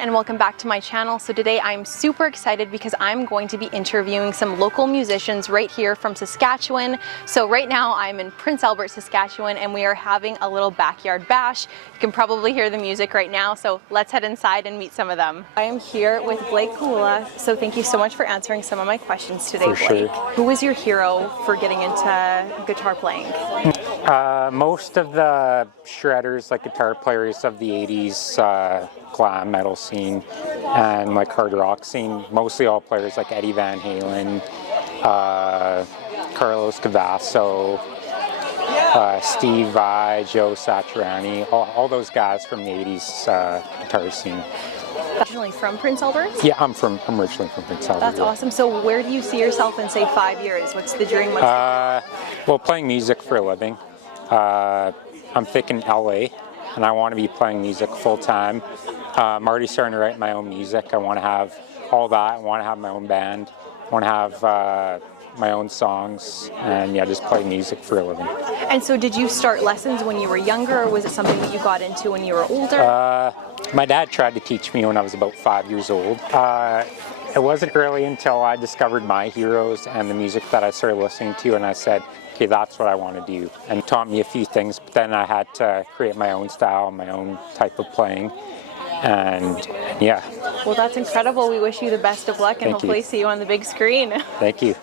and welcome back to my channel. So today I'm super excited because I'm going to be interviewing some local musicians right here from Saskatchewan. So right now I'm in Prince Albert, Saskatchewan, and we are having a little backyard bash. You can probably hear the music right now, so let's head inside and meet some of them. I am here with Blake Coola, so thank you so much for answering some of my questions today, Blake. Sure. Who was your hero for getting into guitar playing? Most of the shredders, like guitar players of the 80s, glam metal scene and like hard rock scene, mostly all players like Eddie Van Halen, Carlos Cavasso, Steve Vai, Joe Satriani, all those guys from the 80s guitar scene. Originally from Prince Albert? Yeah, I'm originally from Prince Albert. That's awesome. So where do you see yourself in, say, 5 years? What's the dream? Well, playing music for a living. I'm thinking LA, and I want to be playing music full time. I'm already starting to write my own music. I want to have all that. I want to have my own band. I want to have my own songs, and yeah, just play music for a living. And so did you start lessons when you were younger, or was it something that you got into when you were older? My dad tried to teach me when I was about 5 years old. It wasn't really until I discovered my heroes and the music that I started listening to, and I said, okay, that's what I want to do. And taught me a few things, but then I had to create my own style, my own type of playing. And yeah. Well, that's incredible. We wish you the best of luck and hopefully see you on the big screen. Thank you.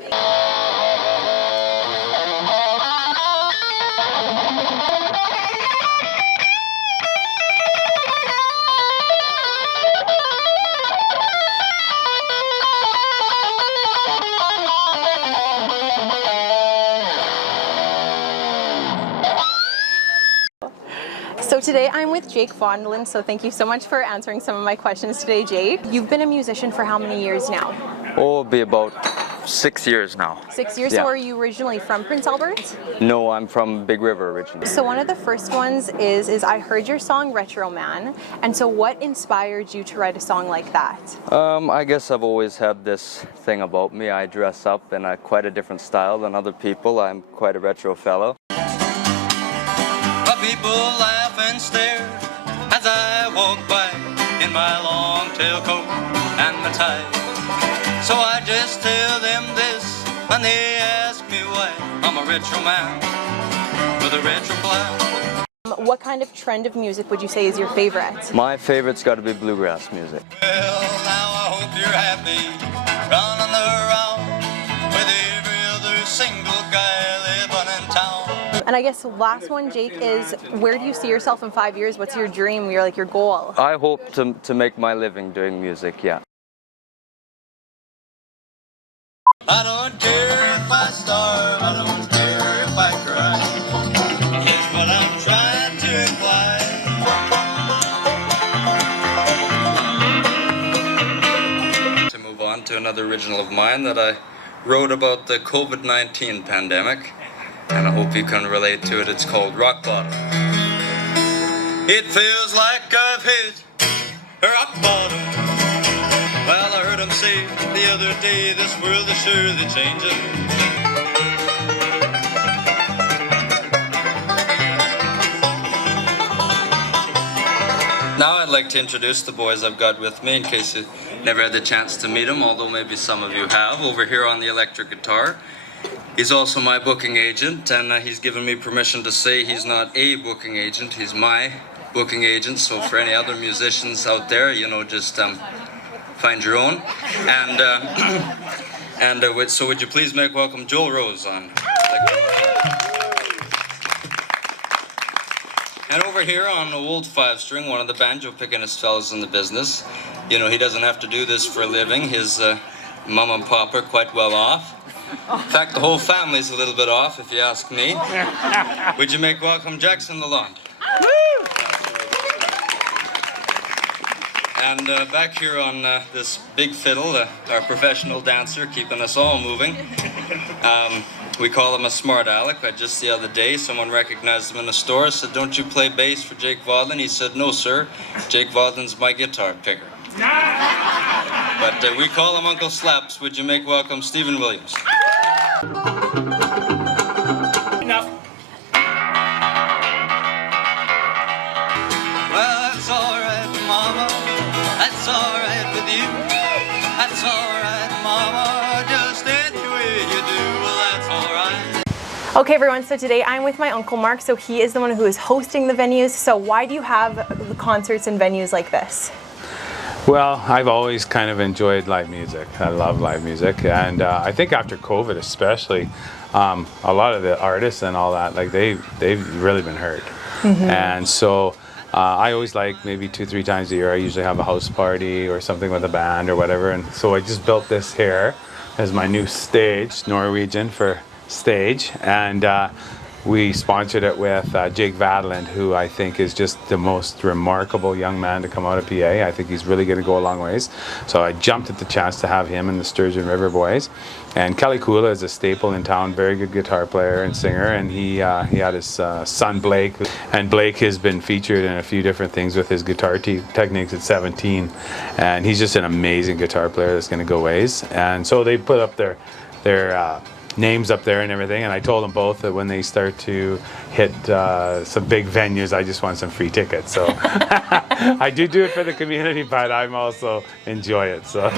So today I'm with Jake Fondlin, so thank you so much for answering some of my questions today, Jake. You've been a musician for how many years now? Oh, it'll be about 6 years now. 6 years? Yeah. So are you originally from Prince Albert? No, I'm from Big River originally. So one of the first ones is I heard your song Retro Man, and so what inspired you to write a song like that? I guess I've always had this thing about me. I dress up in quite a different style than other people. I'm quite a retro fellow. People laugh and stare as I walk by in my long tail coat and my tie. So I just tell them this when they ask me why I'm a retro man with a retro blouse. What kind of trend of music would you say is your favorite? My favorite's got to be bluegrass music. Well, now I hope you're happy running around with every other single guy living in town. And I guess the last one, Jake, is where do you see yourself in 5 years? What's your dream, your goal? I hope to make my living doing music, yeah. I don't care if I starve, I don't care if I cry. Here's what I'm trying to imply. To move on to another original of mine that I wrote about the COVID-19 pandemic, and I hope you can relate to it. It's called Rock Bottom. It feels like I've hit rock bottom. Well, I heard him say the other day, this world is surely changing. Now I'd like to introduce the boys I've got with me in case you never had the chance to meet them, although maybe some of you have. Over here on the electric guitar, he's also my booking agent, and he's given me permission to say he's not a booking agent, he's my booking agent. So for any other musicians out there, just find your own. And so would you please make welcome Joel Rose on. And over here on the old 5-string, one of the banjo pickingest fellows in the business. He doesn't have to do this for a living. His mom and pop are quite well off. In fact, the whole family's a little bit off, if you ask me. Would you make welcome Jackson Lalonde? And back here on this big fiddle, our professional dancer, keeping us all moving. We call him a smart aleck, but just the other day someone recognized him in the store, said, "Don't you play bass for Jake Vaadeland?" He said, "No, sir, Jake Vaadeland's my guitar picker." But we call him Uncle Slaps. Would you make welcome Stephen Williams? Enough. Well, that's all right, Mama. That's all Okay everyone, so today I'm with my Uncle Mark, so he is the one who is hosting the venues. So why do you have the concerts and venues like this? Well, I've always kind of enjoyed live music. I love live music, and I think after COVID especially, a lot of the artists and all that, like they've really been hurt. And so I always like maybe 2-3 times a year I usually have a house party or something with a band or whatever, and so I just built this here as my new stage, Norwegian for stage, and we sponsored it with Jake Vaadeland, who I think is just the most remarkable young man to come out of PA. I think he's really going to go a long ways. So I jumped at the chance to have him and the Sturgeon River Boys. And Kelly Coola is a staple in town, very good guitar player and singer, and he had his son Blake. And Blake has been featured in a few different things with his guitar techniques at 17. And he's just an amazing guitar player that's going to go ways. And so they put up their names up there and everything, and I told them both that when they start to hit some big venues, I just want some free tickets. So I do it for the community, but I'm also enjoy it. So.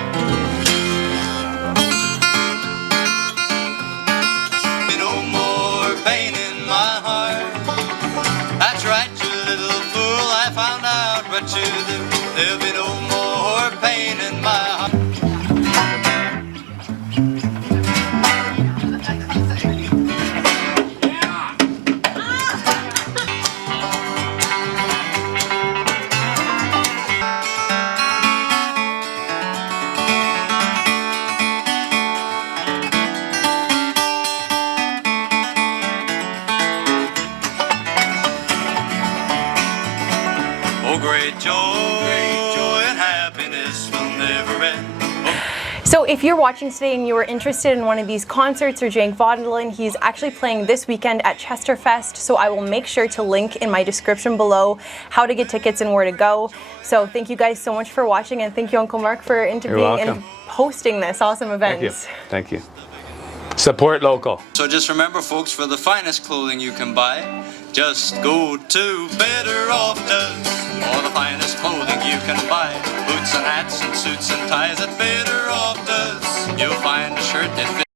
No more pain in my heart. That's right, you little fool. I found out what you do. There'll be no more pain in my heart. Oh, great joy and happiness will never end. So if you're watching today and you are interested in one of these concerts or Jake Vaadeland, he's actually playing this weekend at Chesterfest, so I will make sure to link in my description below how to get tickets and where to go. So thank you guys so much for watching, and thank you Uncle Mark for interviewing and hosting this awesome event. Thank you. Support local. So just remember, folks, for the finest clothing you can buy, just go to Better Off Does. For the finest clothing you can buy, boots and hats and suits and ties at Better Off Does. You'll find a shirt that fits